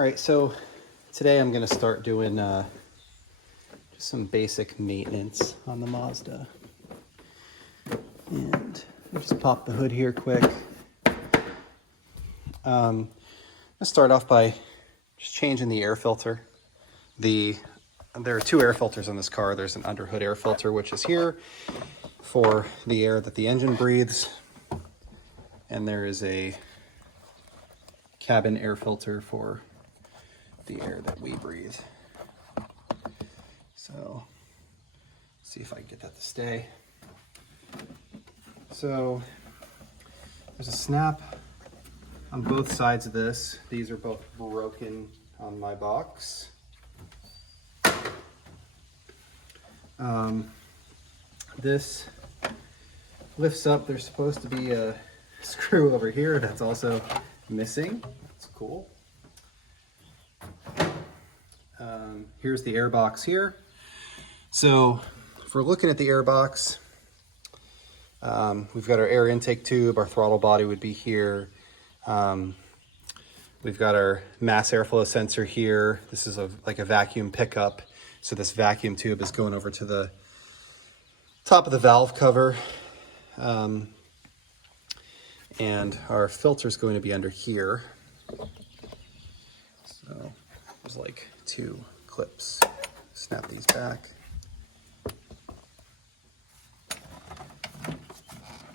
right, so today I'm going to start doing just some basic maintenance on the Mazda. And I'll just pop the hood here quick. Let's start off by just changing the air filter. There are two air filters on this car. There's an underhood air filter, which is here for the air that the engine breathes. And there is a cabin air filter for the air that we breathe. So, see if I can get that to stay. So, there's a snap on both sides of this. These are both broken on my box. This lifts up. There's supposed to be a screw over here that's also missing. That's cool. Here's the air box here. So if we're looking at the air box, we've got our air intake tube. Our throttle body would be here. We've got our mass airflow sensor here. This is like a vacuum pickup. So this vacuum tube is going over to the top of the valve cover. And our filter is going to be under here. So there's like two clips. Snap these back.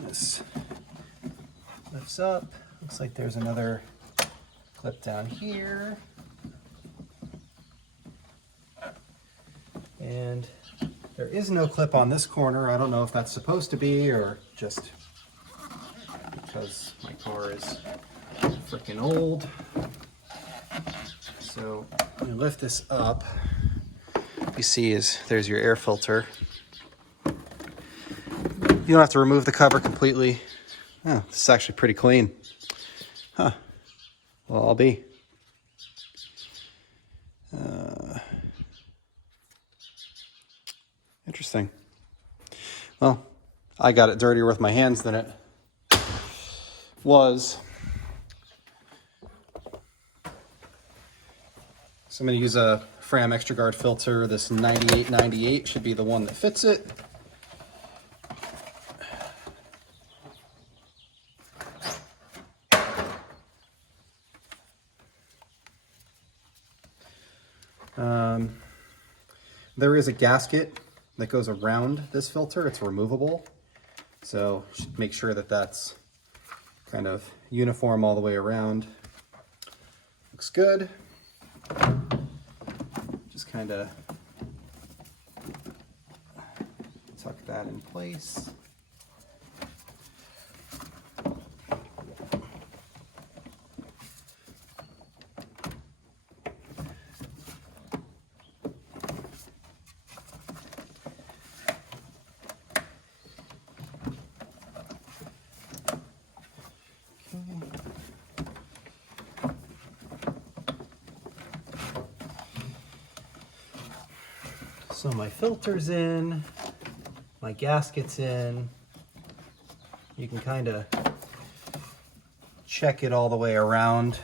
This lifts up. Looks like there's another clip down here. And there is no clip on this corner. I don't know if that's supposed to be or just because my car is freaking old. So when you lift this up, you see there's your air filter. You don't have to remove the cover completely. Oh, this is actually pretty clean. Huh. Well, I'll be. Interesting. Well, I got it dirtier with my hands than it was. So I'm going to use a Fram Extra Guard filter. This 9898 should be the one that fits it. There is a gasket that goes around this filter. It's removable. So should make sure that that's kind of uniform all the way around. Looks good. Just kind of tuck that in place. So my filter's in, my gasket's in. You can kind of check it all the way around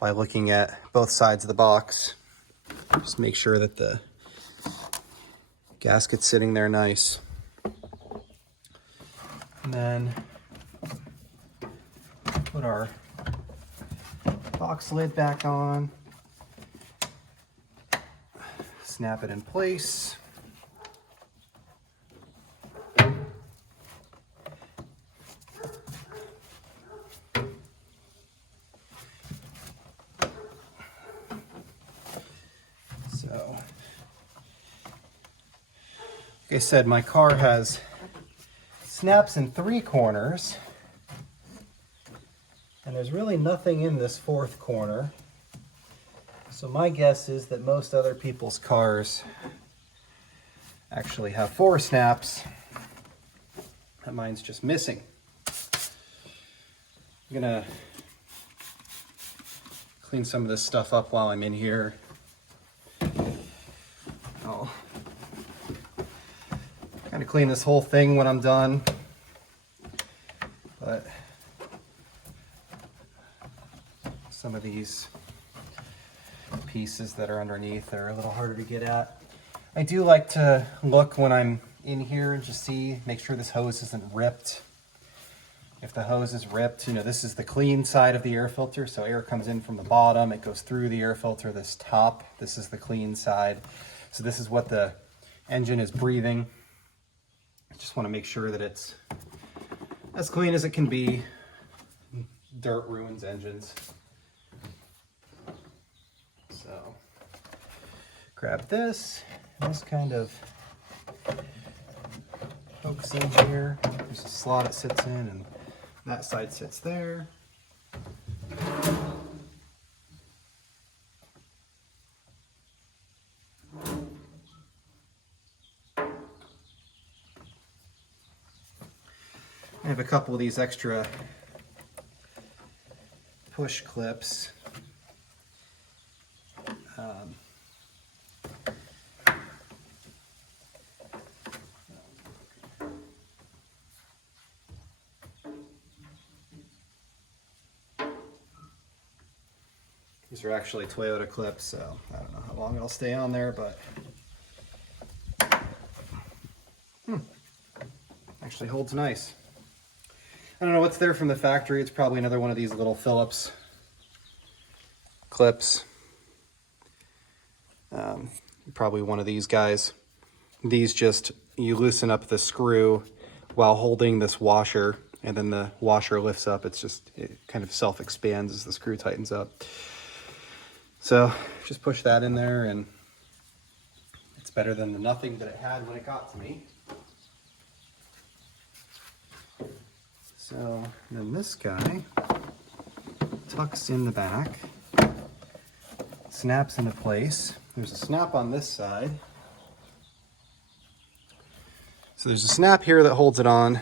by looking at both sides of the box. Just make sure that the gasket's sitting there nice. And then put our box lid back on. Snap it in place. So, like I said, my car has snaps in 3 corners, and there's really nothing in this 4th corner. So my guess is that most other people's cars actually have 4 snaps, and mine's just missing. I'm gonna clean some of this stuff up while I'm in here. I'll kind of clean this whole thing when I'm done, but some of these pieces that are underneath are a little harder to get at. I do like to look when I'm in here and just see, make sure this hose isn't ripped. If the hose is ripped, you know, this is the clean side of the air filter, so air comes in from the bottom, it goes through the air filter, this top, this is the clean side. So this is what the engine is breathing. I just want to make sure that it's as clean as it can be. Dirt ruins engines. So grab this, this kind of hooks in here. There's a slot it sits in, and that side sits there. I have a couple of these extra push clips. These are actually Toyota clips, so I don't know how long it'll stay on there, but actually holds nice. I don't know what's there from the factory. It's probably another one of these little Phillips clips. Probably one of these guys. These just, you loosen up the screw while holding this washer, and then the washer lifts up. It's just, it kind of self-expands as the screw tightens up. So just push that in there, and it's better than the nothing that it had when it got to me. So then this guy tucks in the back, snaps into place. There's a snap on this side. So there's a snap here that holds it on.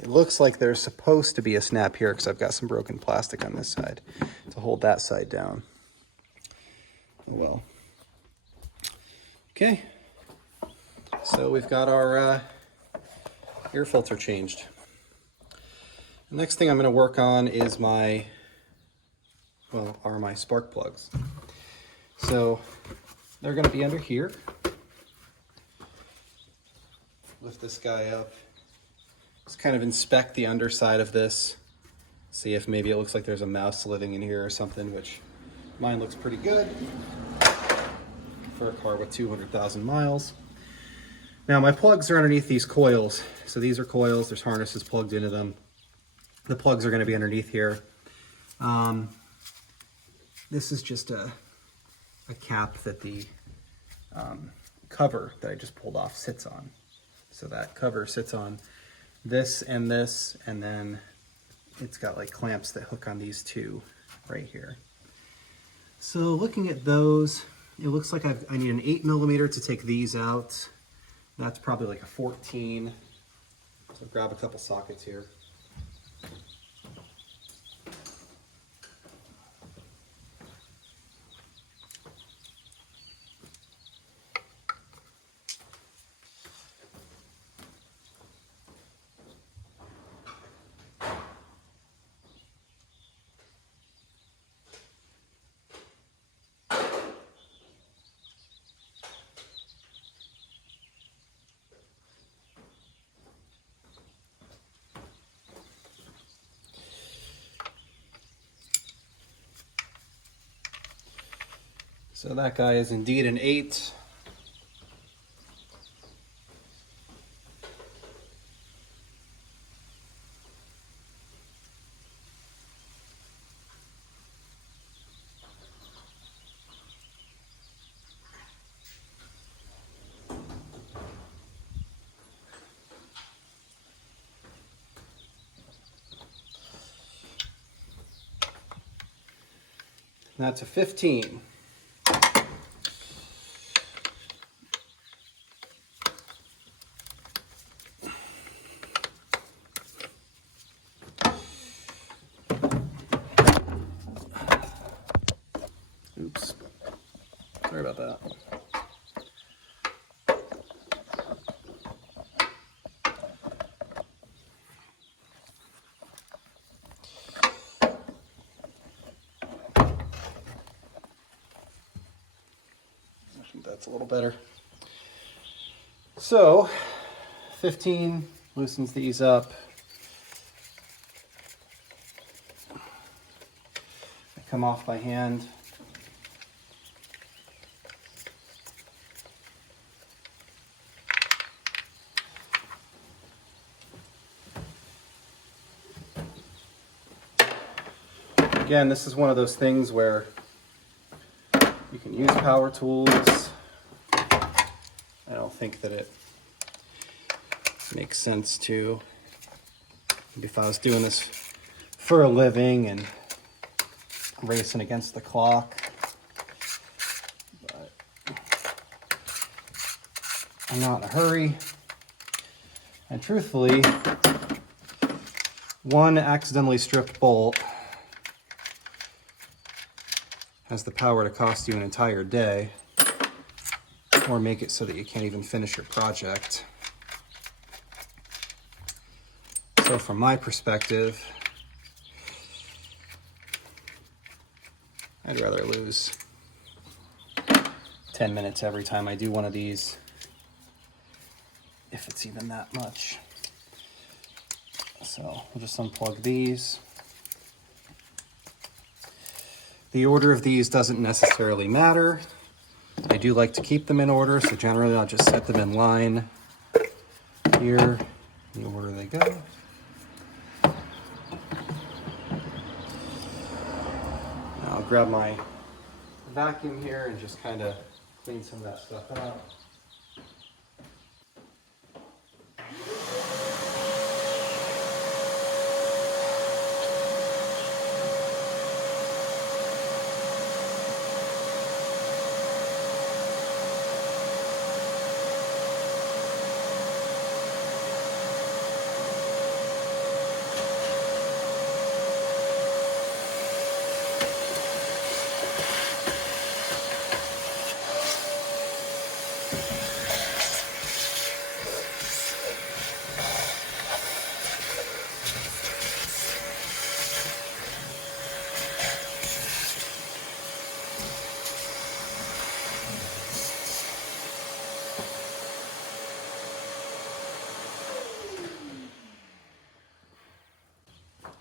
It looks like there's supposed to be a snap here because I've got some broken plastic on this side to hold that side down. Oh well. Okay, so we've got our air filter changed. The next thing I'm going to work on is my spark plugs. So they're going to be under here. Lift this guy up. Just kind of inspect the underside of this. See if maybe it looks like there's a mouse living in here or something, which mine looks pretty good for a car with 200,000 miles. Now my plugs are underneath these coils. So these are coils, there's harnesses plugged into them. The plugs are going to be underneath here. This is just a cap that the cover that I just pulled off sits on. So that cover sits on this, and then it's got like clamps that hook on these two right here. So looking at those, it looks like I need an 8mm to take these out. That's probably like a 14. So grab a couple sockets here. So that guy is indeed an 8. That's a 15. Oops, sorry about that. that's a little better. So 15 loosens these up. They come off by hand. Again, this is one of those things where you can use power tools. I don't think that it makes sense to, if I was doing this for a living and racing against the clock, but I'm not in a hurry. And truthfully, one accidentally stripped bolt has the power to cost you an entire day, or make it so that you can't even finish your project. So from my perspective, I'd rather lose 10 minutes every time I do one of these, if it's even that much. So we'll just unplug these. The order of these doesn't necessarily matter. I do like to keep them in order, so generally I'll just set them in line here, in the order they go. Now I'll grab my vacuum here and just kind of clean some of that stuff out.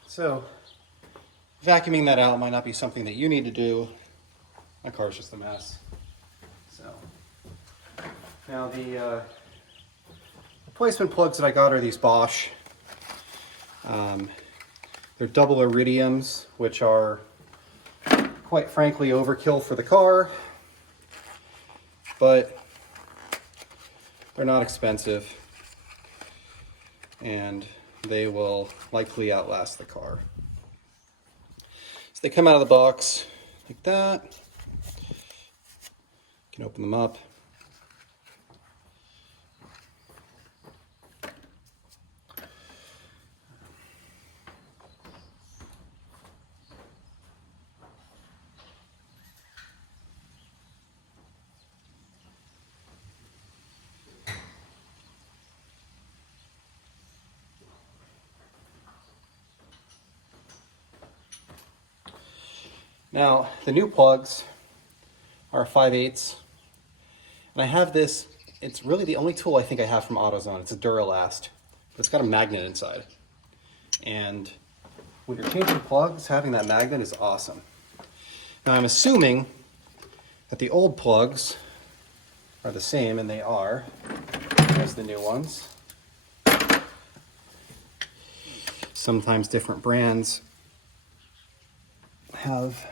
So, vacuuming that out might not be something that you need to do. My car's just a mess. So, now the replacement plugs that I got are these Bosch. They're double iridiums, which are quite frankly overkill for the car, but they're not expensive, and they will likely outlast the car. So they come out of the box like that. You can open them up. Now, the new plugs are 5/8, and I have this, it's really the only tool I think I have from AutoZone. It's a Duralast, but it's got a magnet inside. And when you're changing plugs, having that magnet is awesome. Now, I'm assuming that the old plugs are the same, and they are, as the new ones. Sometimes different brands have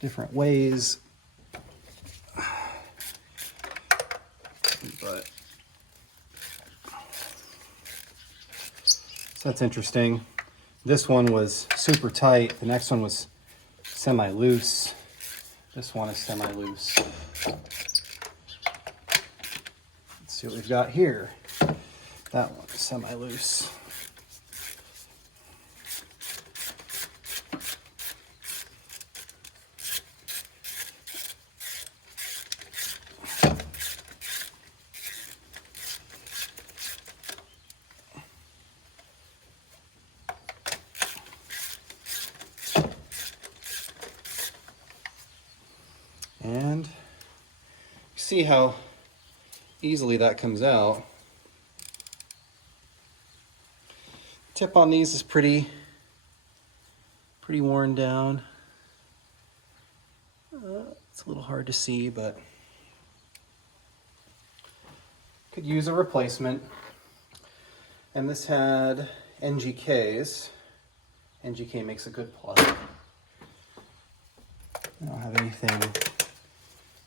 different ways, but so that's interesting. This one was super tight. The next one was semi-loose. This one is semi-loose. Let's see what we've got here. That one is semi-loose. And see how easily that comes out. Tip on these is pretty worn down. It's a little hard to see, but could use a replacement. And this had NGKs. NGK makes a good plug. I don't have anything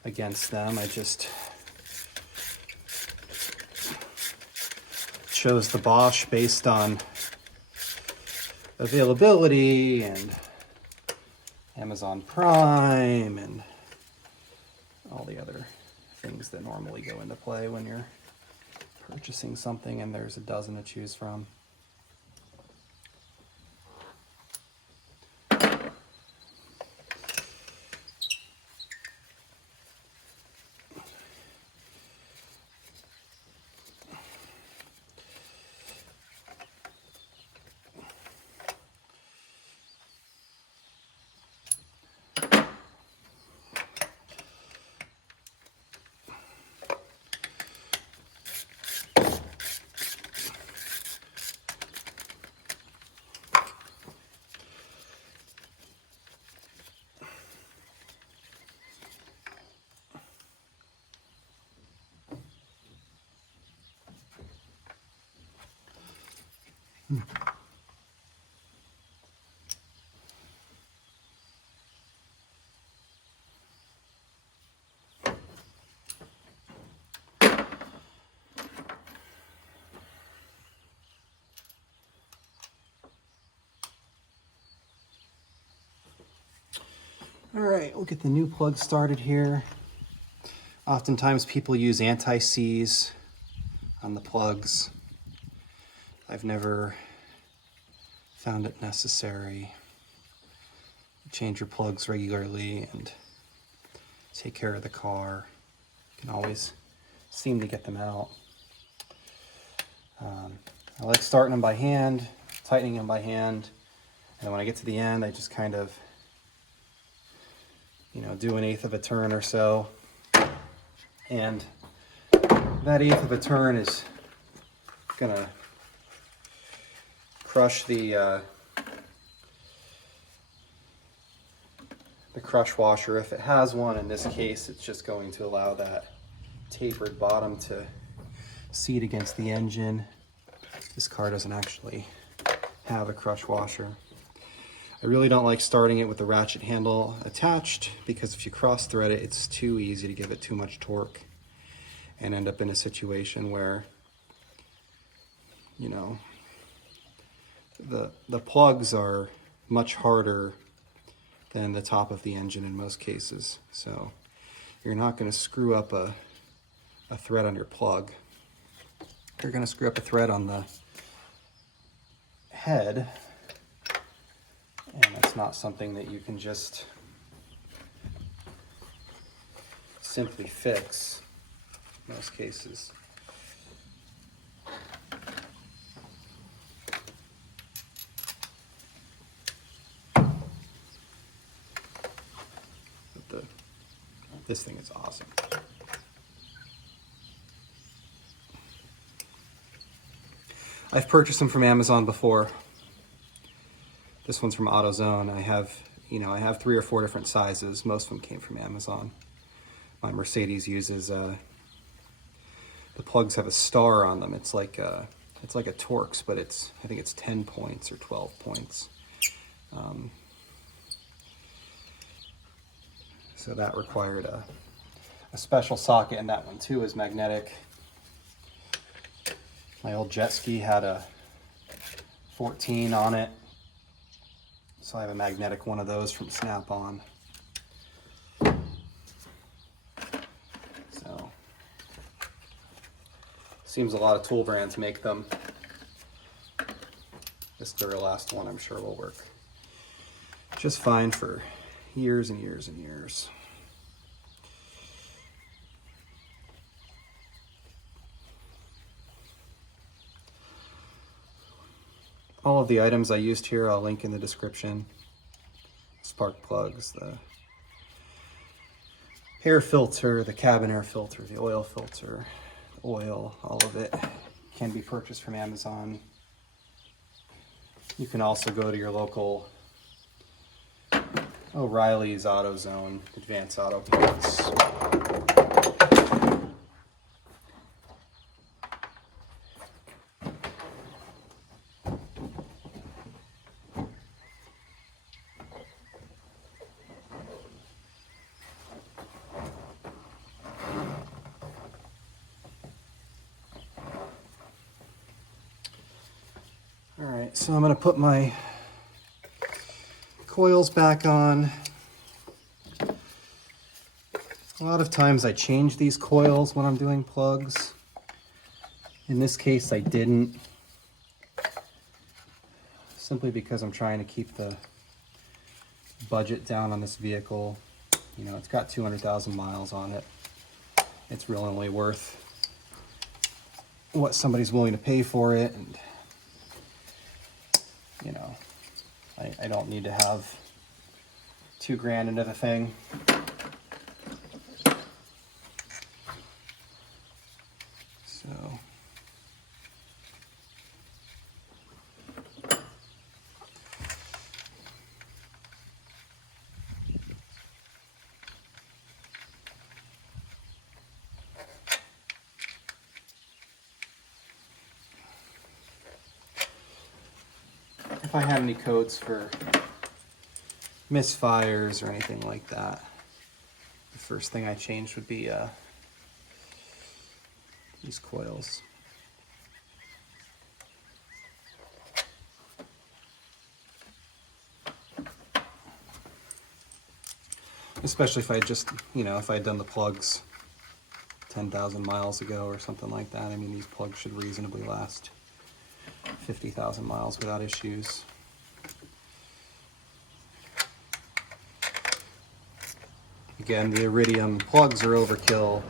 against them. I just chose the Bosch based on availability and Amazon Prime and all the other things that normally go into play when you're purchasing something and there's a dozen to choose from. All right, we'll get the new plug started here. Oftentimes people use anti-seize on the plugs. I've never found it necessary. Change your plugs regularly and take care of the car. You can always seem to get them out. I like starting them by hand, tightening them by hand, and when I get to the end, I just kind of, do 1/8 of a turn or so. And that 1/8 of a turn is gonna crush the crush washer if it has one. In this case, it's just going to allow that tapered bottom to seat against the engine. This car doesn't actually have a crush washer. I really don't like starting it with the ratchet handle attached because if you cross thread it, it's too easy to give it too much torque and end up in a situation where, the plugs are much harder than the top of the engine in most cases. So you're not going to screw up a thread on your plug. You're going to screw up a thread on the head, and that's not something that you can just simply fix in most cases. But this thing is awesome. I've purchased them from Amazon before. This one's from AutoZone. I have 3 or 4 different sizes. Most of them came from Amazon. My Mercedes uses the plugs have a star on them. It's like a Torx, but I think it's 10 points or 12 points. So that required a special socket, and that one too is magnetic. My old jet ski had a 14 on it, so I have a magnetic one of those from Snap-on. So, seems a lot of tool brands make them. This Duralast one I'm sure will work just fine for years and years and years. All of the items I used here I'll link in the description. Spark plugs, the air filter, the cabin air filter, the oil filter, oil, all of it can be purchased from Amazon. You can also go to your local O'Reilly's AutoZone, Advanced Auto Parts. All right, so I'm going to put my coils back on. A lot of times I change these coils when I'm doing plugs. In this case, I didn't, simply because I'm trying to keep the budget down on this vehicle. You know, it's got 200,000 miles on it. It's really only worth what somebody's willing to pay for it, and you know, I don't need to have $2,000 into the thing. So if I had any codes for misfires or anything like that, the first thing I changed would be these coils. Especially if I just, you know, if I had done the plugs 10,000 miles ago or something like that. I mean, these plugs should reasonably last 50,000 miles without issues. Again, the iridium plugs are overkill.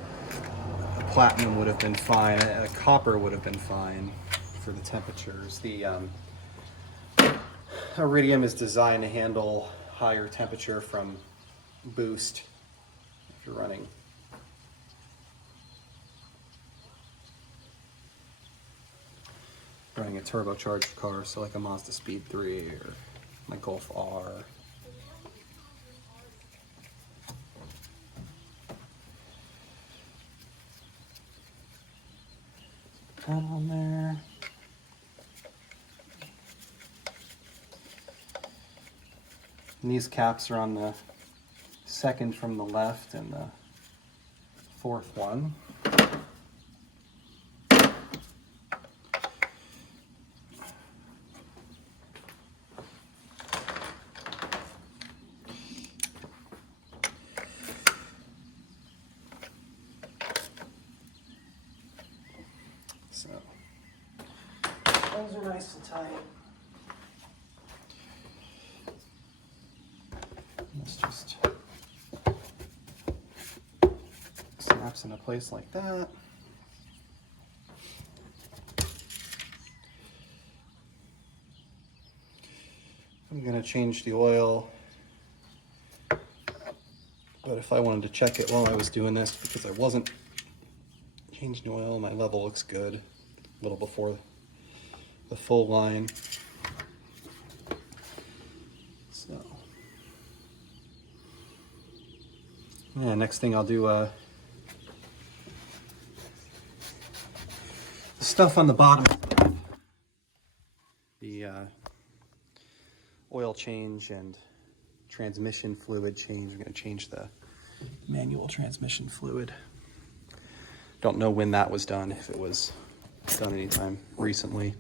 A platinum would have been fine. A copper would have been fine for the temperatures. The iridium is designed to handle higher temperature from boost if you're running a turbocharged car, so like a Mazda Speed 3 or my Golf R. That on there. And these caps are on the second from the left and the fourth one. So those are nice and tight. This just snaps into place like that. I'm going to change the oil, but if I wanted to check it while I was doing this, because I wasn't changing oil, my level looks good, a little before the full line. So, yeah, next thing I'll do the stuff on the bottom, the oil change and transmission fluid change. I'm going to change the manual transmission fluid. Don't know when that was done, if it was done anytime recently.